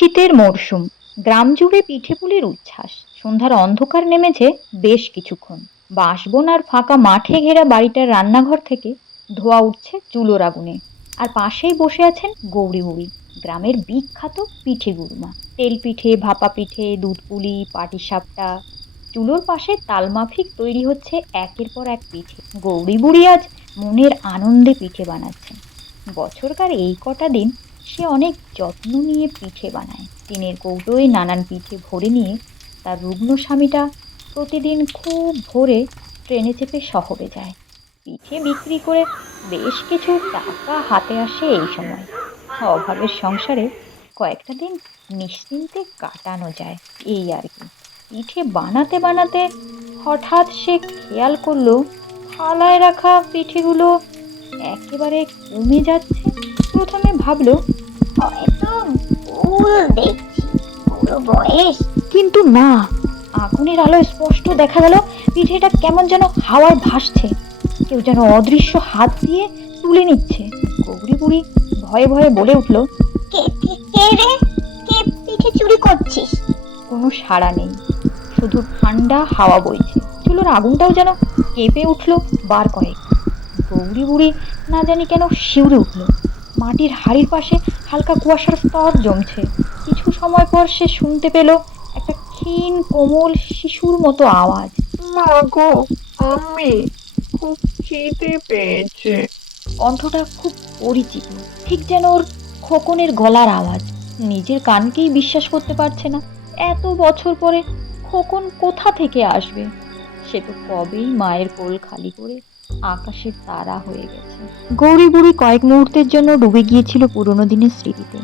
শীতের মরশুম, গ্রাম জুড়ে পিঠেপুলির উচ্ছ্বাস। সন্ধ্যার অন্ধকার নেমেছে বেশ কিছুক্ষণ। বাঁশবন আর ফাঁকা মাঠে ঘেরা বাড়িটার রান্নাঘর থেকে ধোঁয়া উঠছে চুলোর আগুনে। আর পাশেই বসে আছেন গৌরী বুড়ি, গ্রামের বিখ্যাত পিঠে গুরমা। তেল পিঠে, ভাপা পিঠে, দুধ পুলি, পাটিসাপটা। চুলোর পাশে তালমাফিক তৈরি হচ্ছে একের পর এক পিঠে। গৌরী বুড়ি আজ মনের আনন্দে পিঠে বানাচ্ছেন। বছরকার এই কটা দিন সে অনেক যত্ন নিয়ে পিঠে বানায়। টিনের কৌটোয় নানান পিঠে ভরে নিয়ে তার রুগ্ন স্বামীটা প্রতিদিন খুব ভোরে ট্রেনে চেপে শহরে যায়। পিঠে বিক্রি করে বেশ কিছু টাকা হাতে আসে এই সময়। অভাবের সংসারে কয়েকটা দিন নিশ্চিন্তে কাটানো যায়, এই আর কি। পিঠে বানাতে বানাতে হঠাৎ সে খেয়াল করলো থালায় রাখা পিঠেগুলো একেবারে কমে যাচ্ছে। প্রথমে ভাবলো হয়তো ভুল দেখছি, বুড়ো বয়স। কিন্তু না, আগুনের আলোয় স্পষ্ট দেখা গেল পিঠেটা কেমন যেন হাওয়ায় ভাসছে। কেউ যেন অদৃশ্য হাত দিয়ে তুলে নিচ্ছে। গৌরী বুড়ি ভয়ে ভয়ে বলে উঠল, কে কে কে রে? কে পিঠে চুরি করছিস? কোনো সাড়া নেই, শুধু ঠান্ডা হাওয়া বইছে। চুলোর আগুনটাও যেন কেঁপে উঠল বার কয়েক। গৌরী বুড়ি না জানি কেন শিউরে উঠল। মাটির হাড়ির পাশে হালকা কুয়াশার স্তর জমছে। কিছু সময় পর সে শুনতে পেল একটা ক্ষীণ কোমল শিশুর মতো আওয়াজ। মা গো, আমি খুব খিদে পেয়েছে। কণ্ঠটা খুব পরিচিত, ঠিক যেন ওর খোকনের গলার আওয়াজ। নিজের কানকেই বিশ্বাস করতে পারছে না। এত বছর পরে খোকন কোথা থেকে আসবে? সে তো কবেই মায়ের কোল খালি করে আকাশের তারা হয়ে গেছে। গৌরী বুড়ি কয়েক মুহূর্তের জন্য ডুবে গিয়েছিল পুরনো দিনের স্মৃতিতে।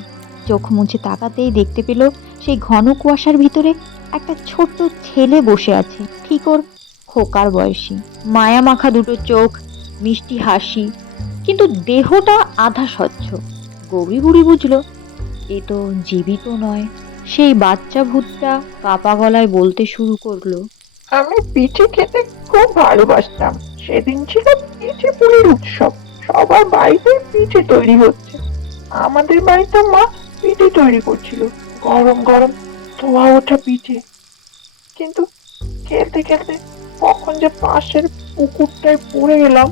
চোখ মুছে তাকাতেই দেখতে পেল সেই ঘন কুয়াশার ভিতরে একটা ছোট্ট ছেলে বসে আছে, ঠিক ওর খোকার বয়সী। মায়া মাখা দুটো চোখ, মিষ্টি হাসি, কিন্তু দেহটা আধা স্বচ্ছ। গৌরী বুড়ি বুঝলো এ তো জীবিত নয়। সেই বাচ্চা ভূতটা কাপা গলায় বলতে শুরু করলো, আমি পিঠে খেতে খুব ভালোবাসতাম। সেদিন ছিল পিঠে পুলির উৎসব। সবার বাড়িতে পিঠে তৈরি হচ্ছে। আমাদের বাড়িতে মা পিঠে তৈরি করছিল, গরম গরম ধোয়া ওঠা পিঠে। কিন্তু খেলতে খেলতে কখন যে পাশের পুকুরটায় পড়ে গেলাম,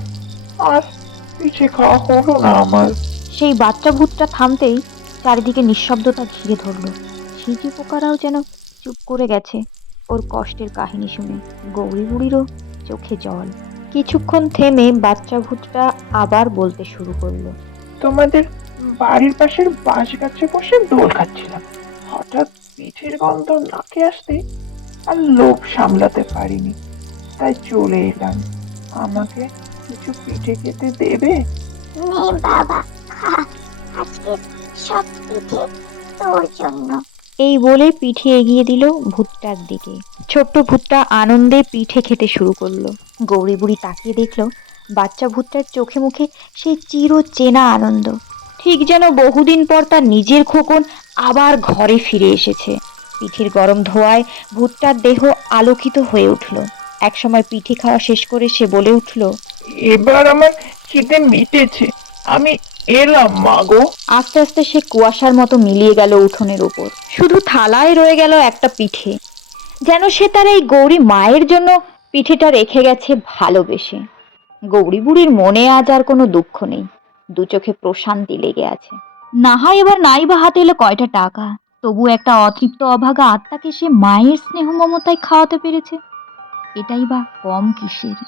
আর পিঠে খাওয়া হলো না আমার। সেই বাচ্চা ভূতটা থামতেই চারিদিকে নিঃশব্দতা ঘিরে ধরলো। ঝিঁঝি পোকারাও যেন চুপ করে গেছে ওর কষ্টের কাহিনী শুনে। গৌরী বুড়িরও চোখে জল। কিছুক্ষণ থেমে বাচ্চা ভূতটা আবার বলতে শুরু করলো, তোমাদের বাড়ির পাশের বাঁশ গাছে বসে দোল খাচ্ছিলাম। হঠাৎ পিঠের গন্ধ নাকে আসতে আর লোভ সামলাতে পারিনি, তাই চলে এলাম। আমাকে কিছু পিঠে খেতে দেবে? নে বাবা, খা। আজকে সব পিঠে তোর জন্য। এই বলে পিঠে এগিয়ে দিল ভূতটার দিকে। ছোট্ট ভূতটা আনন্দে পিঠে খেতে শুরু করলো। গৌরী বুড়ি তাকিয়ে দেখলো বাচ্চা ভূতটার চোখে মুখে সেই চির চেনা আনন্দ, ঠিক যেন বহুদিন পর তার নিজের খোকন আবার ঘরে ফিরে এসেছে। পিঠের গরম ধোঁয়ায় ভূতটার দেহ আলোকিত হয়ে উঠল। একসময় পিঠে খাওয়া শেষ করে সে বলে উঠল, এবার আমার খিদে মিটেছে, আমি এলাম মা গো। আস্তে আস্তে সে কুয়াশার মতো মিলিয়ে গেল উঠোনের উপর। শুধু থালায় রয়ে গেল একটা পিঠে, যেন সে তার এই গৌরী মায়ের জন্য পিঠেটা রেখে গেছে ভালোবেসে। গৌরী বুড়ির মনে আজ আর কোনো দুঃখ নেই, দু চোখে প্রশান্তি লেগে আছে। না হয় এবার নাই বা হাতে এলো কয়টা টাকা, তবু একটা অতৃপ্ত অভাগা আত্মাকে সে মায়ের স্নেহ মমতায় খাওয়াতে পেরেছে। এটাই বা কম কিসের?